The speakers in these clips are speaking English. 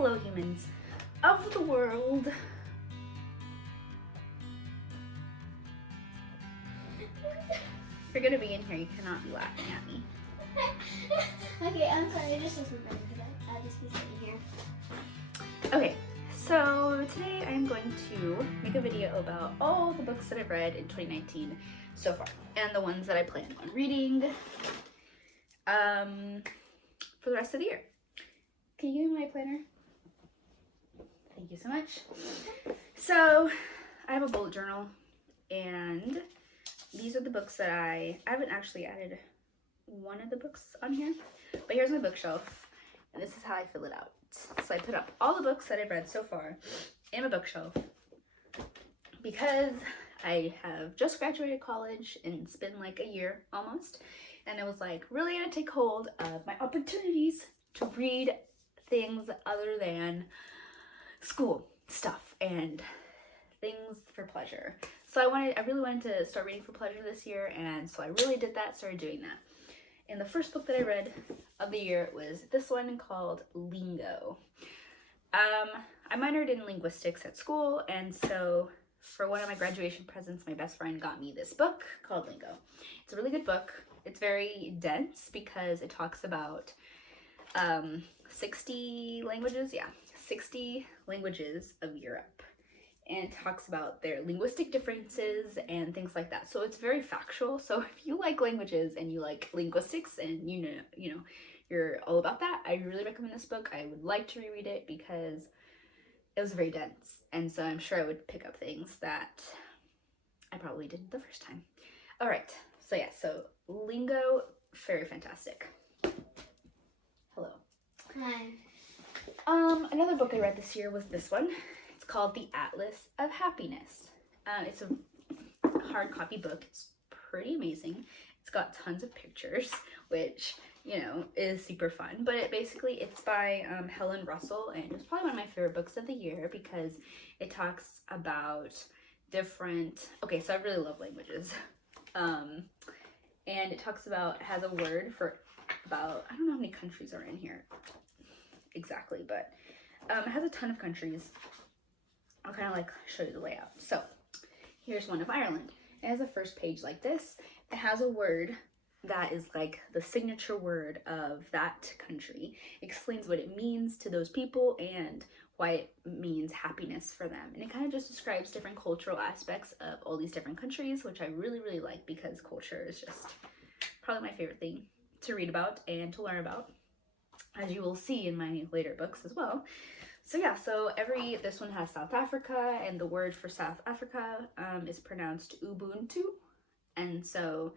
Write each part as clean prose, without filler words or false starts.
Hello, humans of the world. If you're gonna be in here, you cannot be laughing at me. Okay, I'm sorry. I just was remembering because I'll just be sitting here. Okay, so today I'm going to make a video about all the books that I've read in 2019 so far, and the ones that I plan on reading for the rest of the year. Can you give me my planner? Thank you so much. So I have a bullet journal, and these are the books that I haven't actually added one of the books on here, but here's my bookshelf, and this is how I fill it out. So I put up all the books that I've read so far in my bookshelf because I have just graduated college and it's been like a year almost, and I was like really gonna take hold of my opportunities to read things other than school stuff and things for pleasure. So I really wanted to start reading for pleasure this year, and so I really did that, started doing that. And the first book that I read of the year was this one called Lingo. I minored in linguistics at school, and so for one of my graduation presents, my best friend got me this book called Lingo. It's a really good book. It's very dense because it talks about 60 languages, 60 languages of Europe, and talks about their linguistic differences and things like that. So it's very factual. So if you like languages and you like linguistics and you know you're all about that, I really recommend this book. I would like to reread it because it was very dense, and so I'm sure I would pick up things that I probably didn't the first time. All right, so Lingo, very fantastic. Hello. Hi. Another book I read this year was this one. It's called The Atlas of Happiness. It's a hard copy book. It's pretty amazing. It's got tons of pictures, which, you know, is super fun. But it's by Helen Russell, and it's probably one of my favorite books of the year because it talks about different, okay, so I really love languages. And it talks about, has a word for about, I don't know how many countries are in here exactly, but it has a ton of countries. I'll kind of like show you the layout. So here's one of Ireland. It has a first page like this. It has a word that is like the signature word of that country. It explains what it means to those people and why it means happiness for them. And it kind of just describes different cultural aspects of all these different countries, which I really, really like because culture is just probably my favorite thing to read about and to learn about, as you will see in my later books as well. So this one has South Africa, and the word for South Africa is pronounced Ubuntu, and so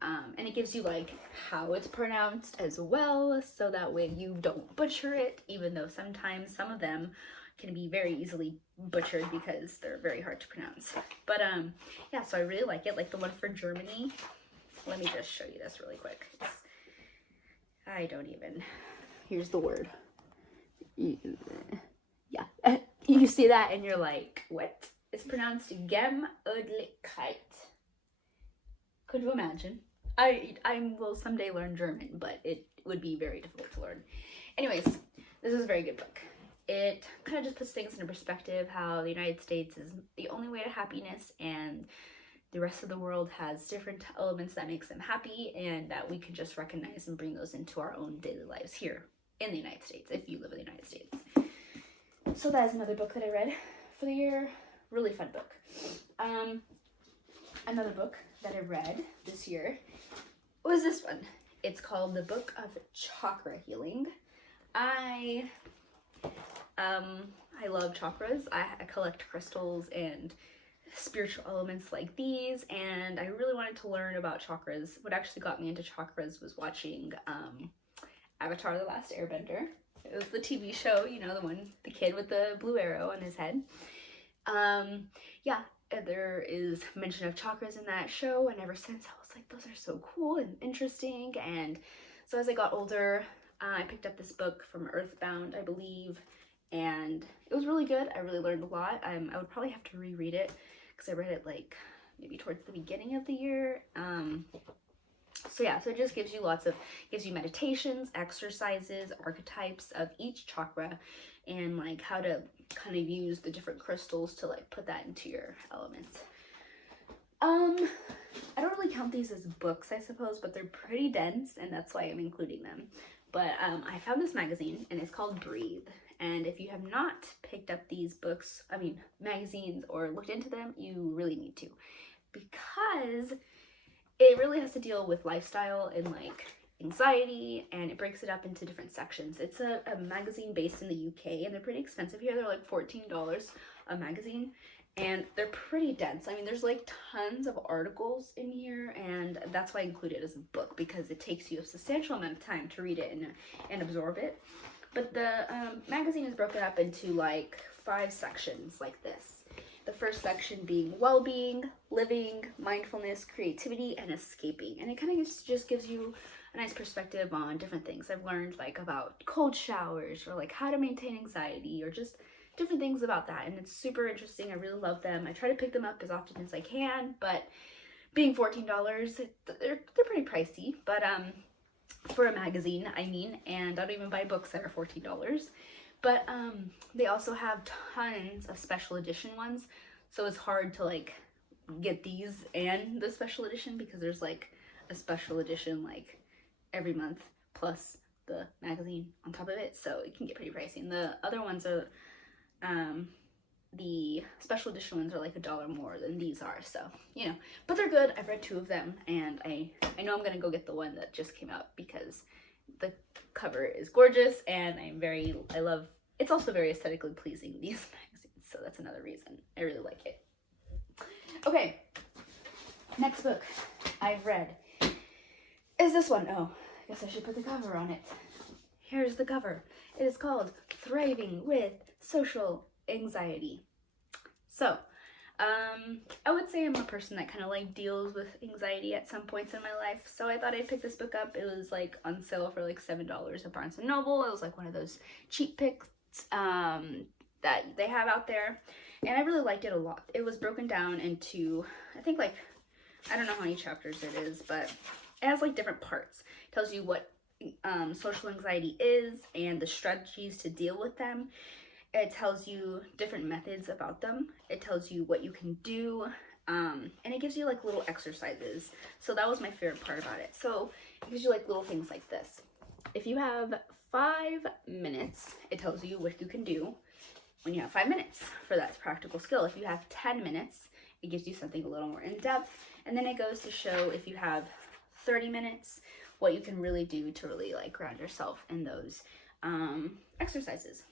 and it gives you like how it's pronounced as well, so that way you don't butcher it, even though sometimes some of them can be very easily butchered because they're very hard to pronounce. But so I really like it. Like the one for Germany, let me just show you this really quick. Here's the word. Yeah, you see that and you're like, what? It's pronounced Gemütlichkeit. Could you imagine? I will someday learn German, but it would be very difficult to learn. Anyways, this is a very good book. It kind of just puts things into perspective, how the United States is the only way to happiness, and the rest of the world has different elements that makes them happy, and that we can just recognize and bring those into our own daily lives here in the United States, if you live in the United States. So that is another book that I read for the year. Really fun book. Another book that I read this year was this one. It's called The Book of Chakra Healing. I love chakras. I collect crystals and spiritual elements like these, and I really wanted to learn about chakras. What actually got me into chakras was watching Avatar: The Last Airbender. It was the TV show, you know, the kid with the blue arrow on his head. There is mention of chakras in that show, and ever since I was like, those are so cool and interesting. And so as I got older, I picked up this book from Earthbound, I believe, and it was really good. I really learned a lot. I would probably have to reread it because I read it like maybe towards the beginning of the year. So yeah, so it just gives you meditations, exercises, archetypes of each chakra, and like how to kind of use the different crystals to like put that into your elements. I don't really count these as books, I suppose, but they're pretty dense, and that's why I'm including them. But I found this magazine, and it's called Breathe. And if you have not picked up these books, magazines, or looked into them, you really need to, because it really has to deal with lifestyle and like anxiety, and it breaks it up into different sections. It's a magazine based in the UK, and they're pretty expensive here. They're like $14 a magazine, and they're pretty dense. I mean, there's like tons of articles in here, and that's why I include it as a book, because it takes you a substantial amount of time to read it and absorb it. But the magazine is broken up into like 5 sections like this. The first section being well-being, living, mindfulness, creativity, and escaping. And it kind of just gives you a nice perspective on different things. I've learned like about cold showers, or like how to maintain anxiety, or just different things about that. And it's super interesting. I really love them. I try to pick them up as often as I can, but being $14, they're pretty pricey. But for a magazine, and I don't even buy books that are $14. But they also have tons of special edition ones, so it's hard to like get these and the special edition, because there's like a special edition like every month plus the magazine on top of it, so it can get pretty pricey. And the other ones are the special edition ones are like $1 more than these are, so but they're good. I've read 2 of them, and I know I'm gonna go get the one that just came out, because the cover is gorgeous, and I love, it's also very aesthetically pleasing, these magazines, so that's another reason I really like it. Okay, next book I've read is this one. Oh, I guess I should put the cover on it. Here's the cover. It is called Thriving with Social Anxiety. So, I would say I'm a person that kind of like deals with anxiety at some points in my life, so I thought I'd pick this book up. It was like on sale for like $7 at Barnes & Noble. It was like one of those cheap picks that they have out there, and I really liked it a lot. It was broken down into, I think, like, I don't know how many chapters it is, but it has like different parts. It tells you what social anxiety is and the strategies to deal with them. It tells you different methods about them. It tells you what you can do, and it gives you like little exercises. So that was my favorite part about it. So it gives you like little things like this. If you have 5 minutes, it tells you what you can do when you have 5 minutes for that practical skill. If you have 10 minutes, it gives you something a little more in depth. And then it goes to show, if you have 30 minutes, what you can really do to really like ground yourself in those exercises.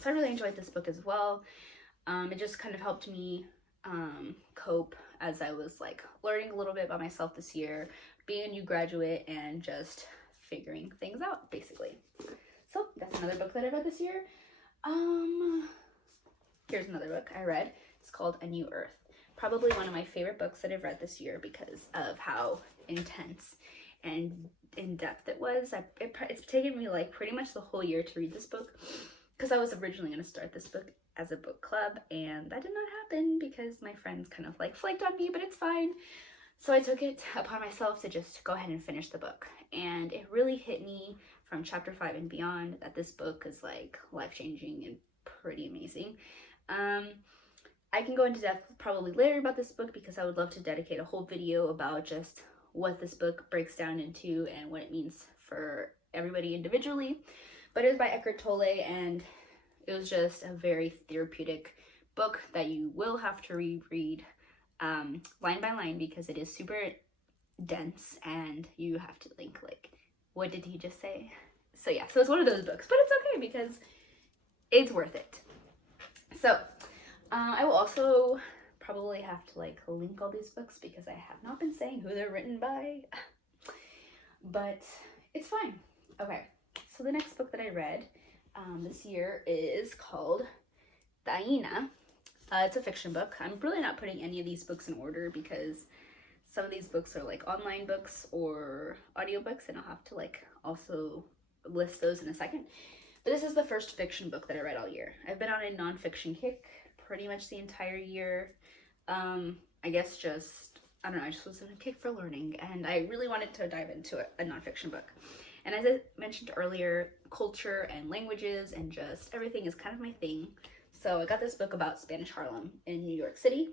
So I really enjoyed this book as well. It just kind of helped me cope as I was like learning a little bit about myself this year, being a new graduate, and just figuring things out, basically. So that's another book that I read this year. Here's another book I read. It's called A New Earth. Probably one of my favorite books that I've read this year, because of how intense and in depth it was. It's taken me like pretty much the whole year to read this book, because I was originally going to start this book as a book club, and that did not happen because my friends kind of like flaked on me, but it's fine. So I took it upon myself to just go ahead and finish the book, and it really hit me from chapter 5 and beyond that this book is like life-changing and pretty amazing. I can go into depth probably later about this book, because I would love to dedicate a whole video about just what this book breaks down into and what it means for everybody individually. But it was by Eckhart Tolle, and it was just a very therapeutic book that you will have to reread line by line, because it is super dense and you have to think like, what did he just say? So yeah, so it's one of those books, but it's okay because it's worth it. So I will also probably have to like link all these books, because I have not been saying who they're written by, but it's fine. Okay, so the next book that I read this year is called Taina. It's a fiction book. I'm really not putting any of these books in order, because some of these books are like online books or audiobooks, and I'll have to like also list those in a second. But this is the first fiction book that I read all year. I've been on a nonfiction kick pretty much the entire year. I guess just I don't know, I just was in a kick for learning, and I really wanted to dive into a nonfiction book. And as I mentioned earlier, culture and languages and just everything is kind of my thing. So I got this book about Spanish Harlem in New York City,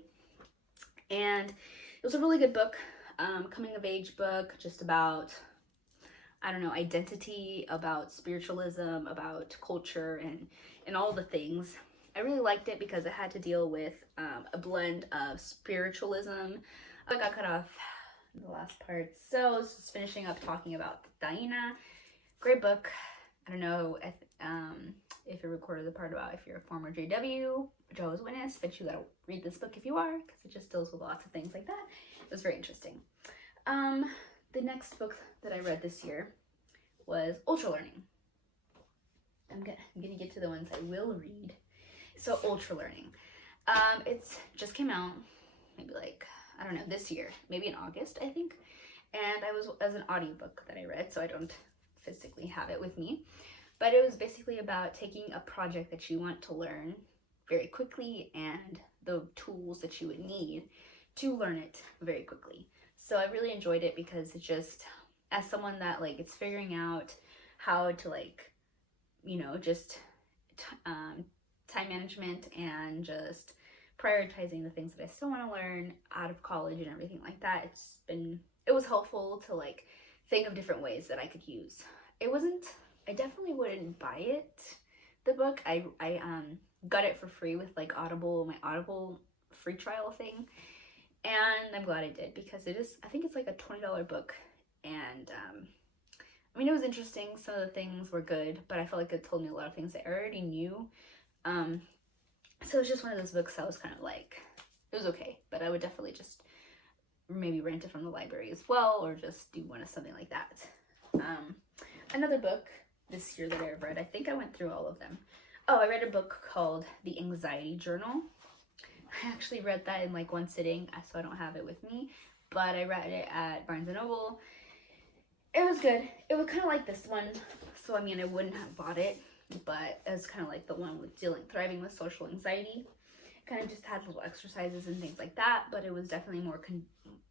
and it was a really good book, coming of age book, just about, I don't know, identity, about spiritualism, about culture, and all the things. I really liked it because it had to deal with a blend of spiritualism. I got cut off the last part, so this is finishing up talking about Taina. Great book. I don't know if you recorded the part about if you're a former JW, Jehovah's Witness, but you gotta read this book if you are, because it just deals with lots of things like that. It was very interesting. The next book that I read this year was Ultra Learning. I'm gonna get to the ones I will read. So Ultra Learning. It's just came out, maybe like, I don't know, this year, maybe in August, I think. And it was as an audiobook that I read, so I don't physically have it with me. But it was basically about taking a project that you want to learn very quickly and the tools that you would need to learn it very quickly. So I really enjoyed it because it just, as someone that like it's figuring out how to like, you know, just time management and just prioritizing the things that I still want to learn out of college and everything like that, it was helpful to like think of different ways that I could use. I definitely wouldn't buy it, the book. I got it for free with like Audible, my Audible free trial thing, and I'm glad I did because I think it's like a $20 book, and I mean, it was interesting. Some of the things were good, but I felt like it told me a lot of things that I already knew. So it's just one of those books that was kind of like, it was okay, but I would definitely just maybe rent it from the library as well, or just do something like that. Another book this year that I've read, I think I went through all of them. Oh, I read a book called The Anxiety Journal. I actually read that in like one sitting, so I don't have it with me, but I read it at Barnes & Noble. It was good. It was kind of like this one, so I mean, I wouldn't have bought it, but it was kind of like the one with thriving with social anxiety. Kind of just had little exercises and things like that, but it was definitely more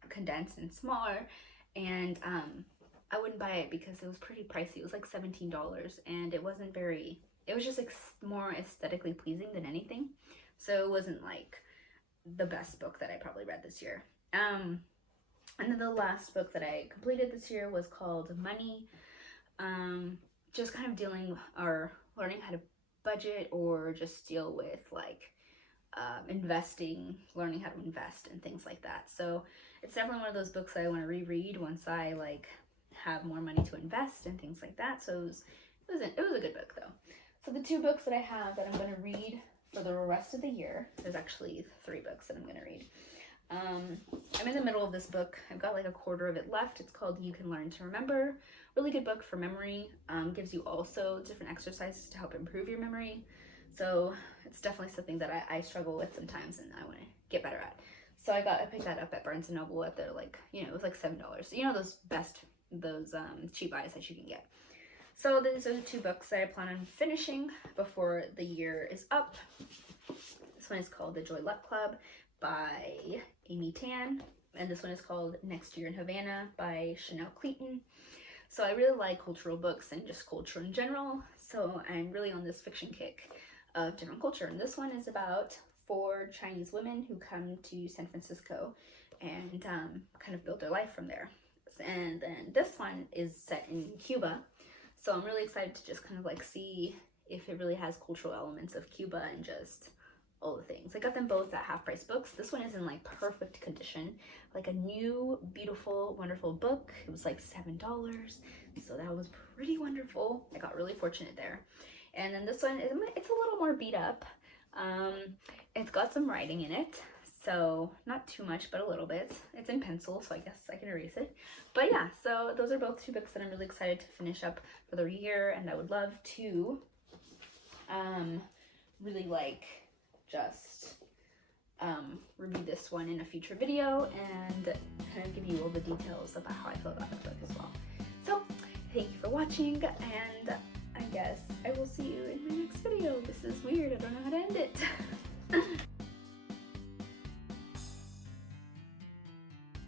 condensed and smaller, and I wouldn't buy it because it was pretty pricey. It was like $17, and it was just more aesthetically pleasing than anything, so it wasn't like the best book that I probably read this year. And then the last book that I completed this year was called Money. Just kind of dealing or learning how to budget, or just deal with like investing, learning how to invest and things like that. So it's definitely one of those books that I want to reread once I like have more money to invest and things like that. So it was a good book though. So the two books that I have that I'm going to read for the rest of the year, there's actually 3 books that I'm going to read. I'm in the middle of this book. I've got like a quarter of it left. It's called You Can Learn to Remember. Really good book for memory. Gives you also different exercises to help improve your memory. So it's definitely something that I struggle with sometimes and I want to get better at. So I picked that up at Barnes & Noble at their like, you know, it was like $7. So, you know, those cheap buys that you can get. So these are the 2 books that I plan on finishing before the year is up. This one is called The Joy Luck Club by Amy Tan, and this one is called Next Year in Havana by Chanel Clayton. So I really like cultural books and just culture in general, so I'm really on this fiction kick of different culture. And this one is about 4 Chinese women who come to San Francisco and kind of build their life from there. And then this one is set in Cuba, so I'm really excited to just kind of like see if it really has cultural elements of Cuba and just all the things. I got them both at Half Price Books. This one is in like perfect condition, like a new, beautiful, wonderful book. It was like $7, so that was pretty wonderful. I got really fortunate there. And then this one, it's a little more beat up. It's got some writing in it, so not too much, but a little bit. It's in pencil, so I guess I can erase it. But yeah, so those are both 2 books that I'm really excited to finish up for the year, and I would love to really like just review this one in a future video and kind of give you all the details about how I feel about the book as well. So thank you for watching, and I guess I will see you in my next video. This is weird, I don't know how to end it.